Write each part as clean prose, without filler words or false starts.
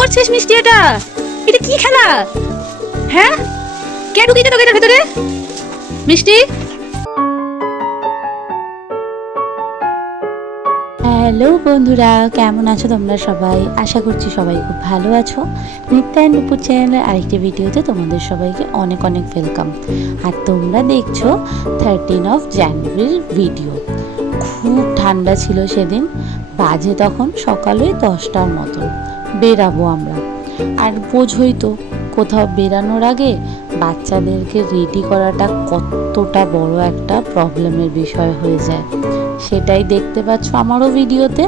করছিস মিষ্টি? এটা এটা কি খেলা? হ্যাঁ, কে ঢুকিয়েছে তোকে এটার ভেতরে? মিষ্টি, হ্যালো বন্ধুরা, কেমন আছো তোমরা সবাই? আশা করছি সবাই খুব ভালো আছো। নিত্যা অ্যান্ড নুপুর চ্যানেলের আরেকটি ভিডিওতে তোমাদের সবাইকে অনেক অনেক ওয়েলকাম। আর তোমরা দেখছো 13 জানুয়ারির ভিডিও। খুব ঠান্ডা ছিল সেদিন, বাজে তখন সকালে 10টার মতো। বেরাবো আমরা, আর বোঝই তো কোথাও বেরানোর আগে বাচ্চাদেরকে রেডি করাটা কতটা বড় একটা প্রবলেমের বিষয় হয়ে যায়। সেটাই দেখতে পাচ্ছ আমারও ভিডিওতে।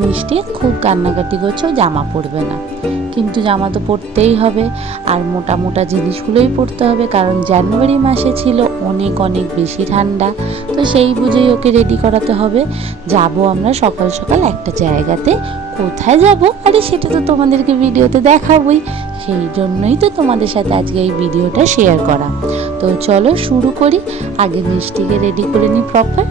মিষ্টি খুব কান্নাকাটি করছে, ও জামা পরবে না, কিন্তু জামা তো পরতেই হবে। আর মোটা মোটা জিনিসগুলোই পরতে হবে, কারণ জানুয়ারি মাসে ছিল অনেক অনেক বেশি ঠান্ডা। তো সেই বুঝেই ওকে রেডি করাতে হবে। যাব আমরা সকাল সকাল একটা জায়গাতে। কোথায় যাব আরে সেটা তো তোমাদেরকে ভিডিওতে দেখাবই, সেই জন্যই তো তোমাদের সাথে আজকে এই ভিডিওটা শেয়ার করা। তো চলো শুরু করি। আগে মিষ্টিকে রেডি করে নিই প্রপার,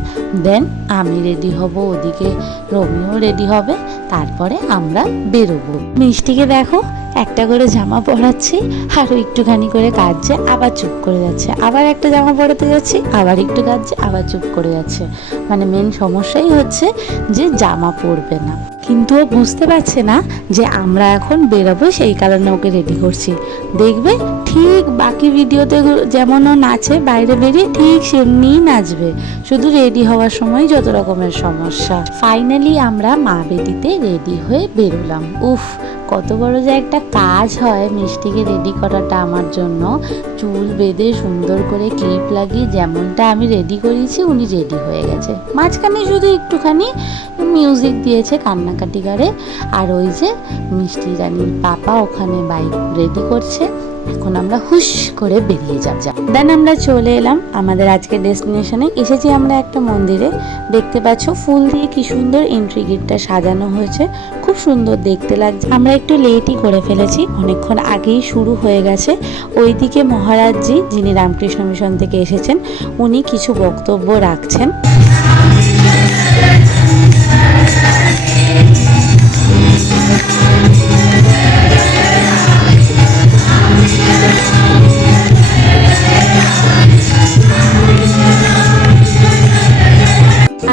দেন আমি রেডি হব, ওদিকে রোমিও রেডি হবে, তারপরে আমরা বেরোবো। মিষ্টিকে দেখো একটা করে জামা পরাচ্ছি, আরও একটুখানি করে কাঁদছে, আবার চুপ করে যাচ্ছে, আবার একটা জামা পরাতে যাচ্ছি, আবার একটু কাঁদছে, আবার চুপ করে যাচ্ছে। মানে মেন সমস্যাই হচ্ছে যে জামা পরবে না, কিন্তু ও বুঝতে পারছে না যে আমরা এখন বেরোবো, সেই কারণে ওকে রেডি করছি। দেখবে ঠিক বাকি ভিডিওতে যেমন ও নাচে বাইরে বেরিয়ে, ঠিক সেমনিই নাচবে, শুধু রেডি হওয়ার সময় যত রকমের সমস্যা। ফাইনালি আমরা মা বেটিতে রেডি হয়ে বেরোলাম। উফ, কত বড় যে একটা কাজ হয় মিষ্টিকে রেডি করাটা আমার জন্য। চুল বেঁধে সুন্দর করে ক্লিপ লাগিয়ে যেমনটা আমি রেডি করিয়েছি, উনি রেডি হয়ে গেছে। মাঝখানে শুধু একটুখানি মিউজিক দিয়েছে কান্নাকাটি করে। আর ওই যে মিষ্টি রানীর পাপা ওখানে বাইক রেডি করছে। এখন আমরা হুশ করে বেরিয়ে যাব। দেন আমরা চলে এলাম আমাদের আজকের ডেস্টিনেশনে। এসেছি আমরা একটা মন্দিরে, দেখতে পাচ্ছ ফুল দিয়ে কি সুন্দর এন্ট্রি গেটটা সাজানো হয়েছে, খুব সুন্দর দেখতে লাগছে। আমরা একটু লেটই করে ফেলেছি, অনেকক্ষণ আগেই শুরু হয়ে গেছে। ওইদিকে মহারাজজি, যিনি রামকৃষ্ণ মিশন থেকে এসেছেন, উনি কিছু বক্তব্য রাখছেন।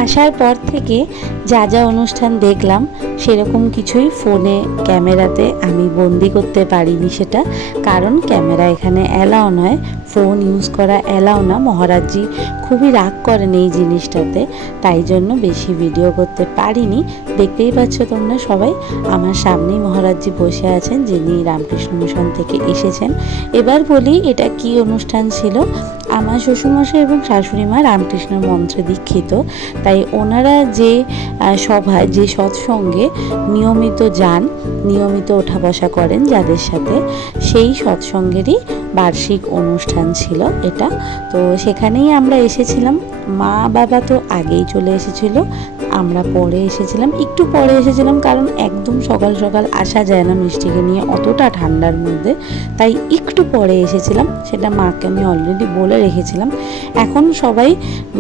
আসার পর থেকে যা যা অনুষ্ঠান দেখলাম সেরকম কিছুই ফোনে ক্যামেরাতে আমি বন্দি করতে পারিনি, সেটা কারণ ক্যামেরা এখানে অ্যালাও নয়, ফোন ইউজ করা অ্যালাও না। মহারাজজি খুবই রাগ করেন এই জিনিসটাতে, তাই জন্য বেশি ভিডিও করতে পারিনি। দেখতেই পাচ্ছ তোমরা সবাই, আমার সামনেই মহারাজজি বসে আছেন, যিনি রামকৃষ্ণ মিশন থেকে এসেছেন। এবার বলি এটা কি অনুষ্ঠান ছিল। আমার শ্বশুরমশাই এবং শাশুড়ি মা রামকৃষ্ণ মন্ত্রে দীক্ষিত, তাই ওনারা যে সভায়, যে সৎসঙ্গে নিয়মিত যান, নিয়মিত ওঠা বসা করেন যাদের সাথে, সেই সৎসঙ্গেরই বার্ষিক অনুষ্ঠান ছিল এটা। তো সেখানেই আমরা এসেছিলাম। মা বাবা তো আগেই চলে এসেছিল, আমরা পরে এসেছিলাম, একটু পরে এসেছিলাম, কারণ একদম সকাল সকাল আসা যায় না মিষ্টিকে নিয়ে অতটা ঠান্ডার মধ্যে, তাই একটু পরে এসেছিলাম। সেটা মাকে আমি অলরেডি বলে রেখেছিলাম। এখন সবাই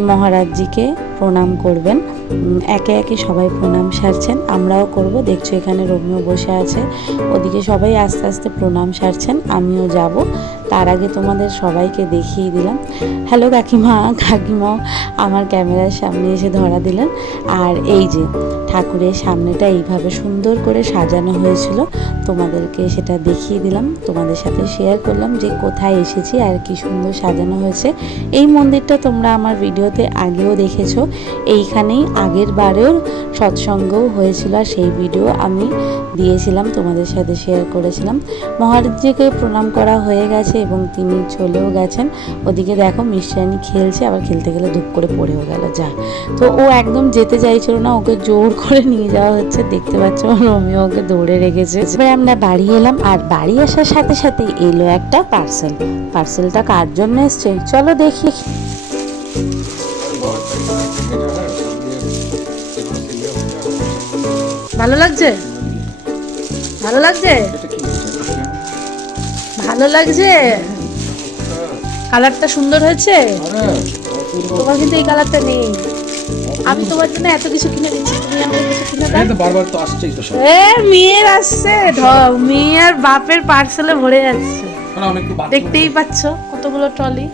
মহারাজজিকে প্রণাম করবেন, একে একে সবাই প্রণাম সারছেন, আমরাও করব। দেখছো এখানে রোমিও বসে আছে, ওদিকে সবাই আস্তে আস্তে প্রণাম সারছেন, আমিও যাব। তার আগে তোমাদের সবাইকে দেখিয়ে দিলাম। হ্যালো কাকিমা, কাকিমাও আমার ক্যামেরার সামনে এসে ধরা দিলেন। আর এই যে ঠাকুরের সামনেটা এইভাবে সুন্দর করে সাজানো হয়েছিল, তোমাদেরকে সেটা দেখিয়ে দিলাম, তোমাদের সাথে শেয়ার করলাম যে কোথায় এসেছি আর কি সুন্দর সাজানো হয়েছে। এই মন্দিরটা তোমরা আমার ভিডিওতে আগেও দেখেছো, এইখানেই আগের বারেও সৎসঙ্গও হয়েছিল, আর সেই ভিডিও আমি দিয়েছিলাম, তোমাদের সাথে শেয়ার করেছিলাম। মহারাজজিকে প্রণাম করা হয়ে গেছে এবং তিনি চলেও গেছেন। ওদিকে দেখো মিষ্টি রানী খেলছে, আবার খেলতে গেলে ধূপ করে পড়েও গেল যা। তো ও একদম যেতে চাইছিল না, ওকে জোর করে নিয়ে যাওয়া হচ্ছে। দেখতে পাচ্ছ রোমিও ওকে দৌড়ে রেখেছে। এবার আমরা বাড়ি এলাম, আর বাড়ি আসার সাথে সাথে এলো একটা পার্সেল। পার্সেলটা কার জন্য এসছে চলো দেখি। ভালো লাগছে? ভালো লাগছে? ভালো লাগছে? কালারটা সুন্দর হয়েছে। তোমার কিন্তু এই কালারটা নেই, আমি তোমার জন্য এত কিছু কিনে দিচ্ছি। আমাদের কিছু কিনে দাও। এই তো বারবার তো আসছেই তো সব। মেয়ের আসছে ঢক, মেয়ে আর বাপের পার্সেলে ভরে যাচ্ছে। মানে অনেক তো দেখতেই পাচ্ছ কতগুলো ট্রলি,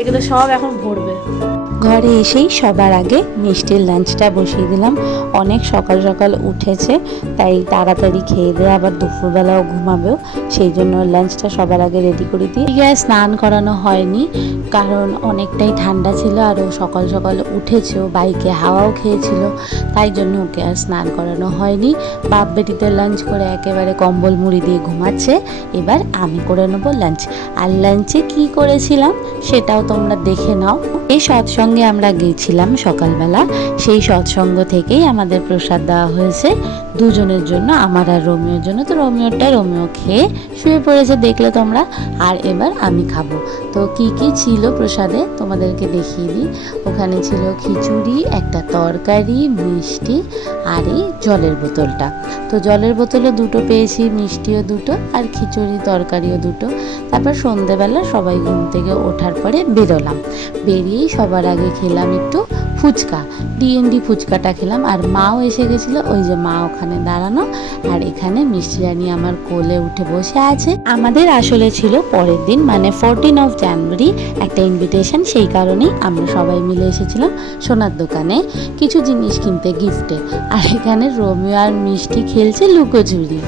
এগুলো সব এখন ভরবে। ঘরে এসেই সবার আগে মিষ্টির লাঞ্চটা বসিয়ে দিলাম। অনেক সকাল সকাল উঠেছে, তাই তাড়াতাড়ি খেয়ে দিয়ে আবার দুপুরবেলাও ঘুমাবেও, সেই জন্য লাঞ্চটা সবার আগে রেডি করে দিই। স্নান করানো হয়নি কারণ অনেকটাই ঠান্ডা ছিল, আর ও সকাল সকাল উঠেছে, ও বাইকে হাওয়াও খেয়েছিল, তাই জন্য ওকে আর স্নান করানো হয়নি। বাপ বেটিতে লাঞ্চ করে একেবারে কম্বল মুড়ি দিয়ে ঘুমাচ্ছে। এবার আমি করে নেবো লাঞ্চ। আর লাঞ্চে কি করেছিলাম সেটাও তোমরা দেখে নাও। এই সৎসঙ্গে আমরা গিয়েছিলাম সকালবেলা, সেই সৎসঙ্গ থেকেই আমাদের প্রসাদ দেওয়া হয়েছে দুজনের জন্য, আমার আর রোমিওর জন্য। তো রোমিও খেয়ে শুয়ে পড়েছে, দেখলে তোমরা। আর এবার আমি খাবো। তো কি কি ছিল প্রসাদে তোমাদেরকে দেখিয়ে দিই। ওখানে ছিল খিচুড়ি, একটা তরকারি, মিষ্টি, আর এই জলের বোতলটা। তো জলের বোতলও দুটো পেয়েছি, মিষ্টিও দুটো, আর খিচুড়ি তরকারিও দুটো। তারপর সন্ধেবেলা সবাই ঘুম থেকে ওঠার পরে বেরোলাম। বেরিয়েই সবার আগে খেলাম একটু ফুচকা, ডিএনডি ফুচকাটা খেলাম। আর মাও এসে গেছিলো, ওই যে মা ওখানে দাঁড়ানো, আর এখানে মিষ্টি রানী আমার কোলে উঠে বসে আছে। আমাদের আসলে ছিল পরের দিন, মানে 14 জানুয়ারি একটা ইনভিটেশন, সেই কারণেই আমরা সবাই মিলে এসেছিলাম সোনার দোকানে কিছু জিনিস কিনতে, গিফটে। আর এখানে রোমিও আর মিষ্টি খেলছে লুকোচুরি।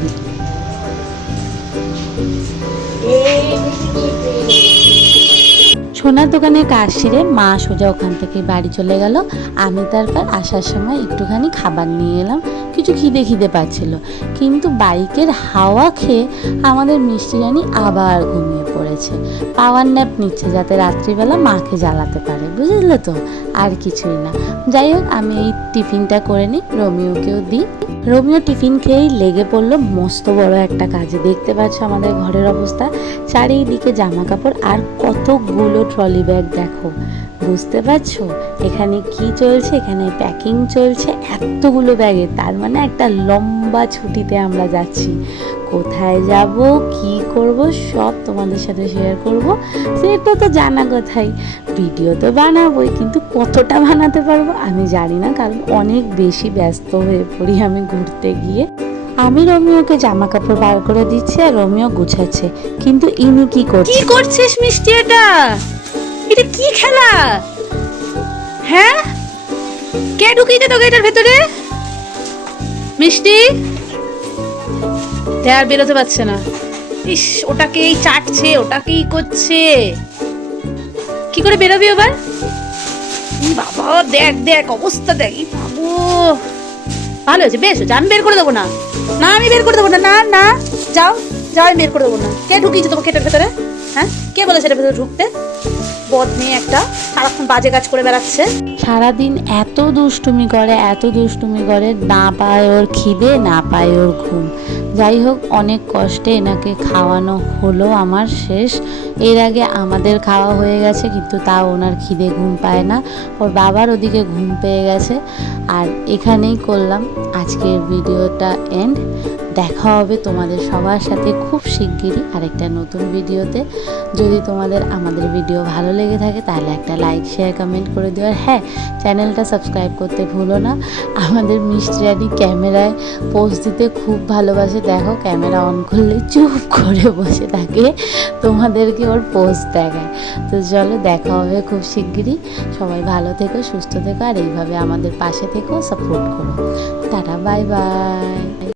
সোনার দোকানে কাজ সেরে মা সোজা ওখান থেকে বাড়ি চলে গেল। আমি তারপর আসার সময় একটুখানি খাবার নিয়ে এলাম, কিছু খিদে পাচ্ছিল। কিন্তু বাইকের হাওয়া খেয়ে আমাদের মিষ্টি রানী আবার ঘুমিয়ে পড়েছে, পাওয়ার ন্যাপ নিচ্ছে যাতে রাত্রিবেলা মাকে জ্বালাতে পারে, বুঝলে তো, আর কিছুই না। যাই হোক, আমি এই টিফিনটা করে নিই, রোমিওকেও দিই। রোমিও টিফিন খেয়েই লেগে পড়লো মস্ত বড় একটা কাজে। দেখতে পাচ্ছ আমাদের ঘরের অবস্থা, চারিদিকে জামা কাপড় আর কতগুলো ট্রলি ব্যাগ। দেখো, বুঝতে পারছো এখানে কি চলছে? এখানে প্যাকিং চলছে এতগুলো ব্যাগে। তার মানে একটা লম্বা ছুটিতে আমরা যাচ্ছি। কোথায় যাব, কি করব, সব তোমাদের সাথে শেয়ার করব। সেটা তো জানা কথাই, ভিডিও তো বানাবোই, কিন্তু কতটা বানাতে পারবো আমি জানি না, কারণ অনেক বেশি ব্যস্ত হয়ে পড়ি আমি ঘুরতে গিয়ে। আমি রোমিওকে জামা কাপড় বার করে দিচ্ছি আর রোমিও গুছাচ্ছে, কিন্তু ইনি কি করছিস মিষ্টি? এটা কি খেলা? হ্যাঁ, কে ঢুকিয়েছে তোকে এটার ভেতরে? মিষ্টি আর বেরোতে পারছে না। ইস, ওটাকেই চাটছে, ওটাকেই করছে। কি করে বেরোবি এবার? বাবা, দেখ অবস্থা দেখ। বাবু, ভালো হয়েছে, বেশ হয়েছে। আমি বের করে দেবো না, আমি বের করে দেবো না। না, যাও, আমি বের করে দেবো না। কে ঢুকিয়েছে তোমাকে এটার ভেতরে? হ্যাঁ, কে বলেছে এটার ভেতরে ঢুকতে? বদ মেয়ে একটা, সারাক্ষণ বাজে কাজ করে বেড়াচ্ছে। সারাদিন এত দুষ্টুমি করে, না পায় ওর খিদে, না পায় ওর ঘুম। যাই হোক, অনেক কষ্টে এনাকে খাওয়ানো হলো আমার শেষ। এর আগে আমাদের খাওয়া হয়ে গেছে, কিন্তু তাও ওনার খিদে ঘুম পায় না। ওর বাবার ওদিকে ঘুম পেয়ে গেছে। আর এখানেই করলাম আজকের ভিডিওটা এন্ড। দেখা হবে তোমাদের সবার সাথে খুব শিগগিরই আরেকটা নতুন ভিডিওতে। যদি তোমাদের আমাদের ভিডিও ভালো লেগে থাকে তাহলে একটা লাইক, শেয়ার, কমেন্ট করে দিও। আর হ্যাঁ, চ্যানেলটা সাবস্ক্রাইব করতে ভুলো না। আমাদের মিষ্টি রানী ক্যামেরায় পোজ দিতে খুব ভালোবাসে। দেখো, ক্যামেরা অন করলে চুপ করে বসে থাকে, তোমাদেরকে ওর পোজ দেখায়। তো চলো, দেখা হবে খুব শিগগিরই। সবাই ভালো থেকো, সুস্থ থেকো, আর এইভাবে আমাদের পাশে থেকো, সাপোর্ট করো। Tata, bye bye.